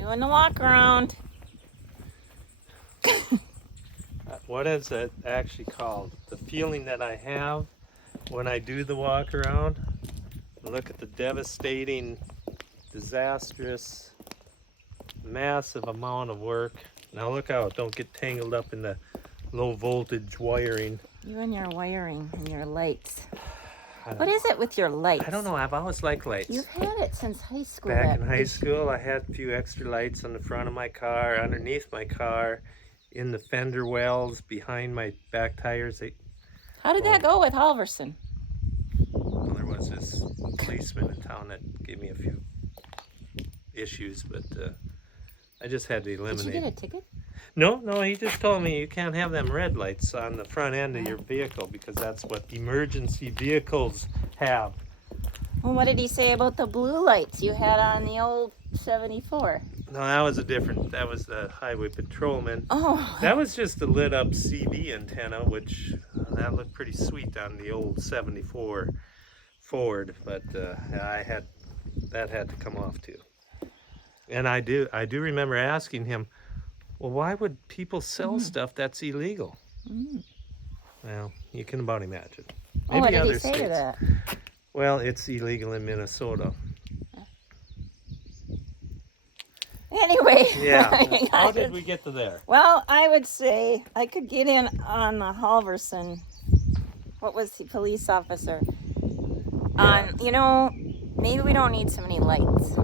Doing the walk around. What is it actually called? The feeling that I have when I do the walk around. Look at the devastating, disastrous, massive amount of work. Now look out, don't get tangled up in the low voltage wiring. You and your wiring and your lights. What is it with your lights? I don't know, I've always liked lights. You've had it since high school. Back in high school, I had a few extra lights on the front of my car, underneath my car, in the fender wells, behind my back tires. How did that go with Halverson? Well, there was this policeman in town that gave me a few issues, but I just had to eliminate. Did you get a ticket? No, he just told me you can't have them red lights on the front end of your vehicle because that's what emergency vehicles have. Well, what did he say about the blue lights you had on the old 74? No, that was that was the highway patrolman. Oh. That was just a lit up CB antenna, which that looked pretty sweet on the old 74 Ford, but that had to come off too. And I do remember asking him, well, why would people sell stuff that's illegal? Well, you can about imagine. Maybe what did other he say states. to that? Well, it's illegal in Minnesota. Anyway. Yeah. How did we get to there? Well, I would say I could get in on the Halverson. What was the police officer? Yeah. Maybe we don't need so many lights.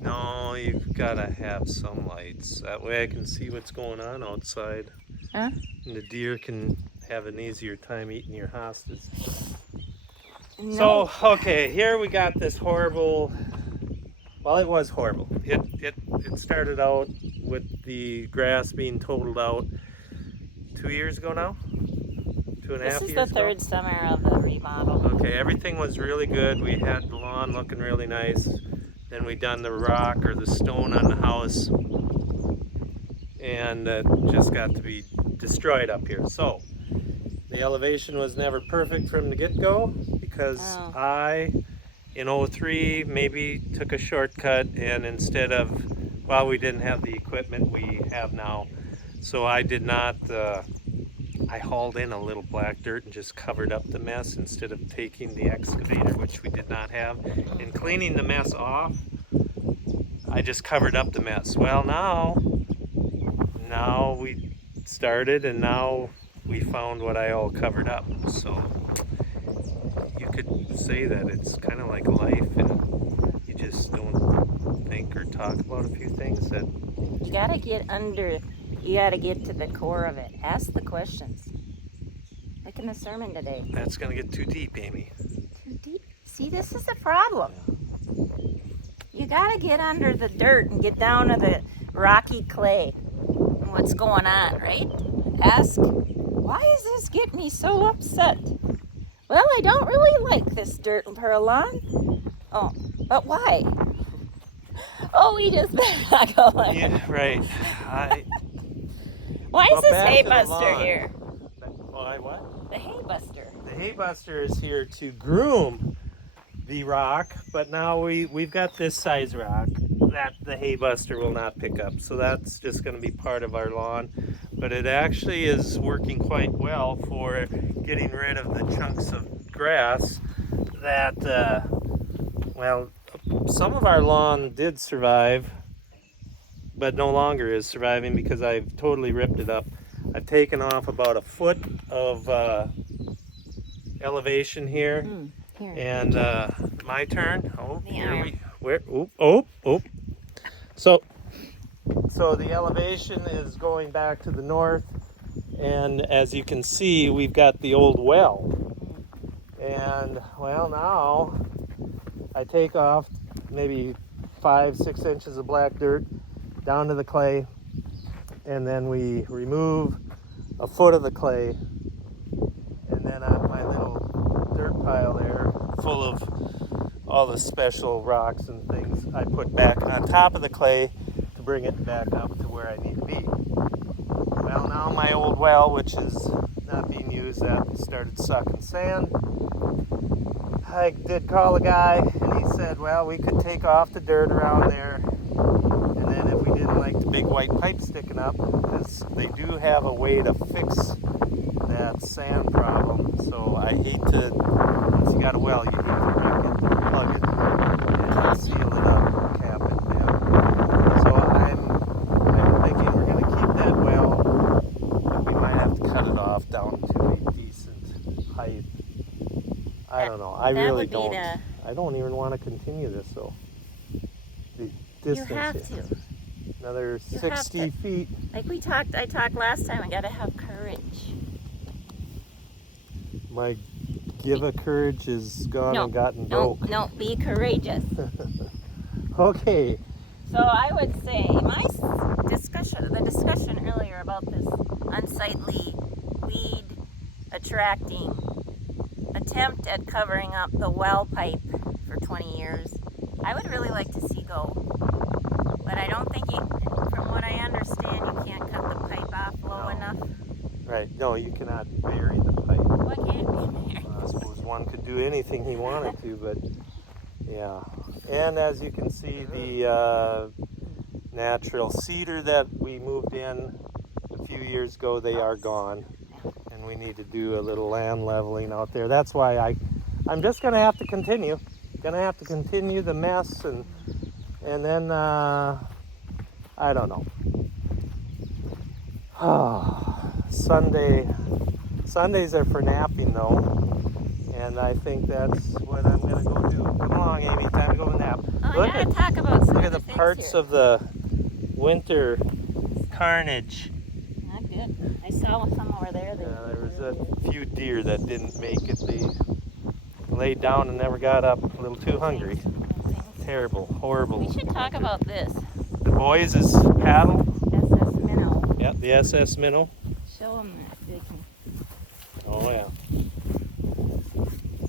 No, you've got to have some lights. That way I can see what's going on outside. Huh? And the deer can have an easier time eating your hostas. No. So, okay, here we got this horrible... Well, it was horrible. It started out with the grass being totaled out 2 years ago now? 2.5 years ago? This is the third summer of the remodel. Okay, everything was really good. We had the lawn looking really nice. Then we done the rock or the stone on the house. And it just got to be destroyed up here. So, the elevation was never perfect from the get-go because I, in 03, maybe took a shortcut and instead of, well, we didn't have the equipment we have now. So I did not, I hauled in a little black dirt and just covered up the mess instead of taking the excavator, which we did not have, and cleaning the mess off. I just covered up the mess. Well, now we started and now we found what I all covered up. So you could say that it's kind of like life and you just don't think or talk about a few things that... You gotta get to the core of it. Ask the questions. Like in the sermon today. That's gonna get too deep, Amy. Too deep? See, this is the problem. You gotta get under the dirt and get down to the rocky clay and what's going on, right? Ask, why is this getting me so upset? Well, I don't really like this dirt and pearl lawn. Oh, but why? Oh, we just better not go there. Yeah, right. Why is this Haybuster here? Why what? The Haybuster. The Haybuster is here to groom the rock, but now we've got this size rock that the Haybuster will not pick up. So that's just going to be part of our lawn. But it actually is working quite well for getting rid of the chunks of grass that, well, some of our lawn did survive, but no longer is surviving because I've totally ripped it up. I've taken off about 1 foot of elevation here. Here. And my turn. Oh, So the elevation is going back to the north, and as you can see, we've got the old well. And well, now I take off maybe 5-6 inches of black dirt down to the clay, and then we remove 1 foot of the clay, and then on my little dirt pile there, full of all the special rocks and things, I put back on top of the clay to bring it back up to where I need to be. Well, now my old well, which is not being used, that started sucking sand. I did call a guy, and he said, well, we could take off the dirt around there, and then if we big white pipe sticking up, because they do have a way to fix that sand problem. So I hate to, once you got a well, you hate to wreck it, plug it, and seal it up, cap it down. So I'm thinking we're going to keep that well, but we might have to cut it off down to a decent height. I don't know. I really don't. I don't even want to continue this, though. The distance. You have here. to. Another You 60 feet. Like I talked last time, I gotta have courage. My give a courage is gone and gotten broke. No, be courageous. Okay. So I would say the discussion earlier about this unsightly weed attracting attempt at covering up the well pipe for 20 years, I would really like to see go. But I don't think from what I understand, you can't cut the pipe off low enough. Right. No, you cannot bury the pipe. Why can't we bury? I suppose one could do anything he wanted to, but yeah. And as you can see, the natural cedar that we moved in a few years ago, they are gone. And we need to do a little land leveling out there. That's why I'm just going to have to continue. Gonna have to continue the mess, and then I don't know. Sundays are for napping though, and I think that's what I'm gonna go do. Come along, Amy, time to go nap. I gotta talk about some look at the things parts here. of the winter carnage. Not good. I saw some over there. There was a few deer that didn't make it. They laid down and never got up, a little too hungry. Terrible, horrible. We should talk about this. The boys' paddle. SS Minnow. Yep, the SS Minnow. Show them that. They can. Oh yeah.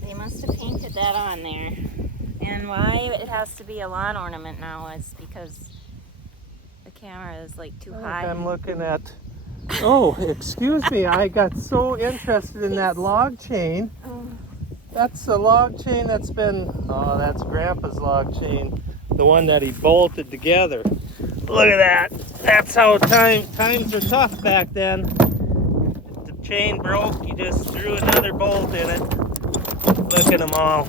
They must have painted that on there. And why it has to be a lawn ornament now is because the camera is like too high. I'm looking at. Oh, excuse me. I got so interested in that log chain. That's a log chain that's been, that's Grandpa's log chain. The one that he bolted together. Look at that. That's how times were tough back then. If the chain broke, you just threw another bolt in it. Look at them all.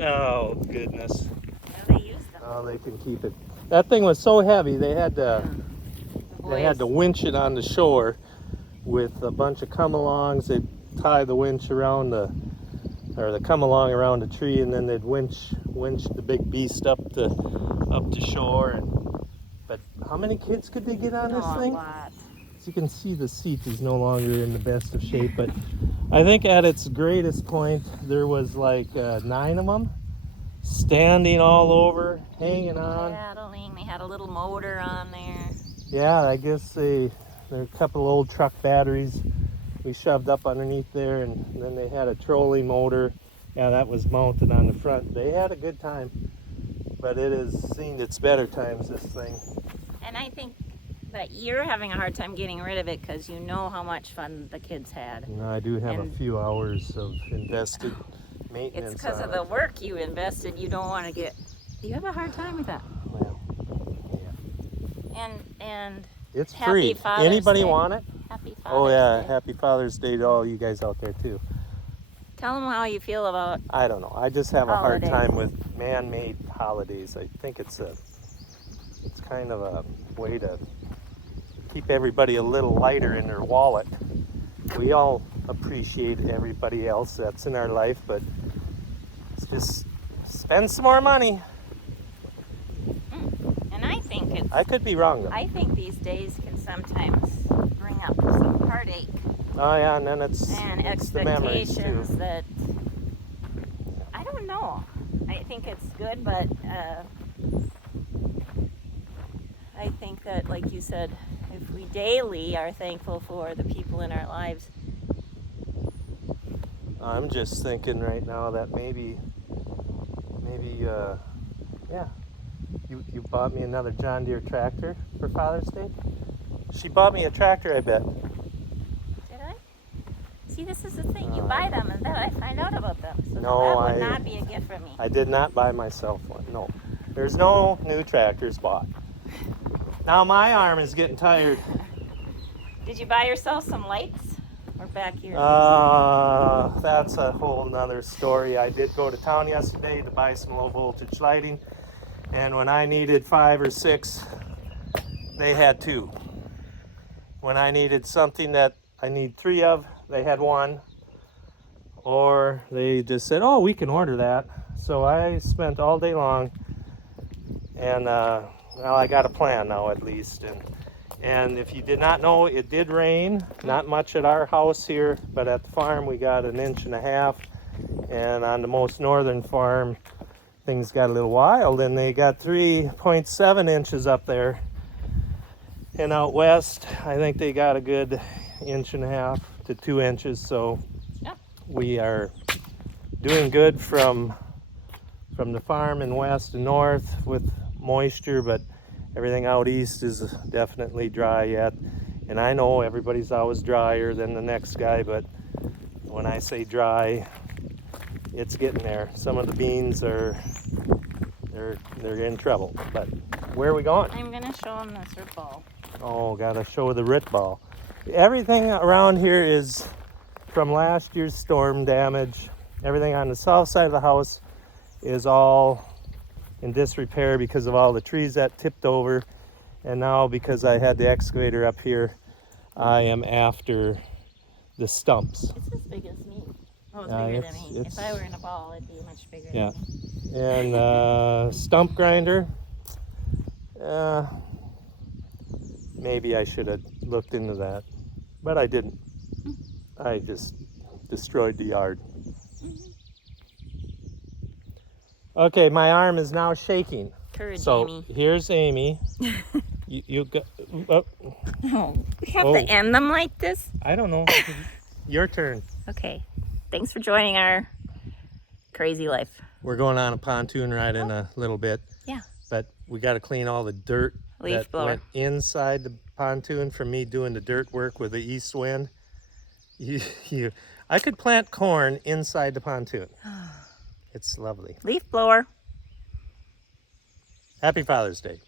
Oh, goodness. Yeah, they used them. Oh, they can keep it. That thing was so heavy, they had to winch it on the shore with a bunch of come-alongs. They'd tie the winch around the come-along around a tree, and then they'd winch the big beast up to shore. But how many kids could they get on this thing? A lot. As you can see, the seat is no longer in the best of shape, but I think at its greatest point, there was like 9 of them standing all over, hanging on. Paddling. They had a little motor on there. Yeah, I guess there are a couple of old truck batteries we shoved up underneath there, and then they had a trolling motor. Yeah, that was mounted on the front. They had a good time, but it has seen its better times, this thing. And I think that you're having a hard time getting rid of it because you know how much fun the kids had. You know, I do have a few hours of invested maintenance. It's because of the work you invested. You don't want to get. You have a hard time with that. Well, yeah. And it's Happy free. Father's Anybody Day. want it? Happy Father's Oh yeah, Day. Happy Father's Day to all you guys out there too. Tell them how you feel about. I don't know. I just have a hard Holidays. time with man-made holidays. I think it's kind of a way to keep everybody a little lighter in their wallet. We all appreciate everybody else that's in our life, but it's just spend some more money. And I think it's. I could be wrong though. I think these days can sometimes bring up some heartache Oh yeah, and then it's the memories too. expectations that. I don't know. I think it's good, but I think that, like you said, if we daily are thankful for the people in our lives. I'm just thinking right now that maybe, yeah. You bought me another John Deere tractor for Father's Day? She bought me a tractor, I bet. Did I? See, this is the thing. You buy them and then I find out about them. So No, that would not be a gift from me. I did not buy myself one, no. There's no new tractors bought. Now my arm is getting tired. Did you buy yourself some lights? We're back here. That's a whole nother story. I did go to town yesterday to buy some low voltage lighting, and when I needed 5 or 6, they had 2. When I needed something that I need 3 of, they had 1. Or they just said, oh, we can order that. So I spent all day long, and well, I got a plan now at least. And if you did not know, it did rain. Not much at our house here, but at the farm we got 1.5 inches. And on the most northern farm, things got a little wild, and they got 3.7 inches up there. And out west, I think they got a good 1.5 to 2 inches. So Yeah. we are doing good from the farm in west and north with moisture, but everything out east is definitely dry yet. And I know everybody's always drier than the next guy, but when I say dry, it's getting there. Some of the beans are they're in trouble. But where are we going? I'm gonna show them this root ball. Oh, gotta show the root ball. Everything around here is from last year's storm damage. Everything on the south side of the house is all in disrepair because of all the trees that tipped over. And now because I had the excavator up here, I am after the stumps. It's as big as me. Oh, it's bigger than me. If I were in a ball, it'd be much bigger Yeah. than me. And stump grinder, maybe I should have looked into that, but I didn't. I just destroyed the yard. Okay, my arm is now shaking. Courage, So Amy. here's Amy. you got, oh, Oh, we have Oh. to end them like this? I don't know. Your turn. Okay. Thanks for joining our crazy life. We're going on a pontoon ride in a little bit. Yeah. But we got to clean all the dirt Leaf that blower. went inside the pontoon from me doing the dirt work with the east wind. I could plant corn inside the pontoon. It's lovely. Leaf blower. Happy Father's Day.